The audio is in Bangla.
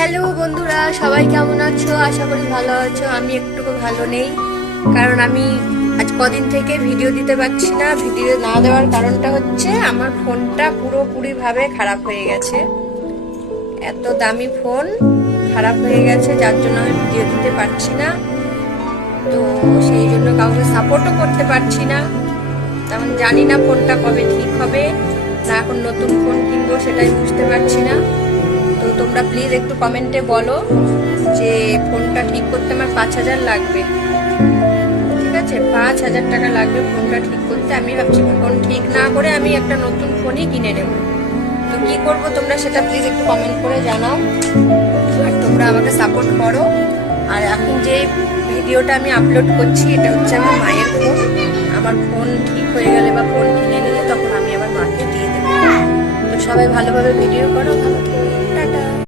হ্যালো বন্ধুরা, সবাই কেমন আছো? আশা করি ভালো আছো। আমি একটুকু ভালো নেই, কারণ আমি আজ কদিন থেকে ভিডিও দিতে পারছি না। ভিডিও না দেওয়ার কারণটা হচ্ছে আমার ফোনটা পুরোপুরিভাবে খারাপ হয়ে গেছে। এত দামি ফোন খারাপ হয়ে গেছে, যার জন্য আমি ভিডিও দিতে পারছি না। তো সেই জন্য কাউকে সাপোর্টও করতে পারছি না। তেমন জানি না ফোনটা কবে ঠিক হবে, না এখন নতুন ফোন কিনবো সেটাই বুঝতে পারছি না। তো তোমরা প্লিজ একটু কমেন্টে বলো যে ফোনটা ঠিক করতে আমার 5,000 লাগবে। ঠিক আছে, 5,000 টাকা লাগবে ফোনটা ঠিক করতে। আমি ভাবছি ফোন ঠিক না করে আমি একটা নতুন ফোনই কিনে নেব। তো কি করব তোমরা সেটা প্লিজ একটু কমেন্ট করে জানাও, আর তোমরা আমাকে সাপোর্ট করো। আর এখন যে ভিডিওটা আমি আপলোড করছি এটা হচ্ছে আমার মায়ের ফোন। আমার ফোন ঠিক হয়ে গেলে বা ফোন কিনে নিলে তখন আমি আবার মাকে দিয়ে দেবো। তো সবাই ভালোভাবে ভিডিও করো, ভালো থেকো।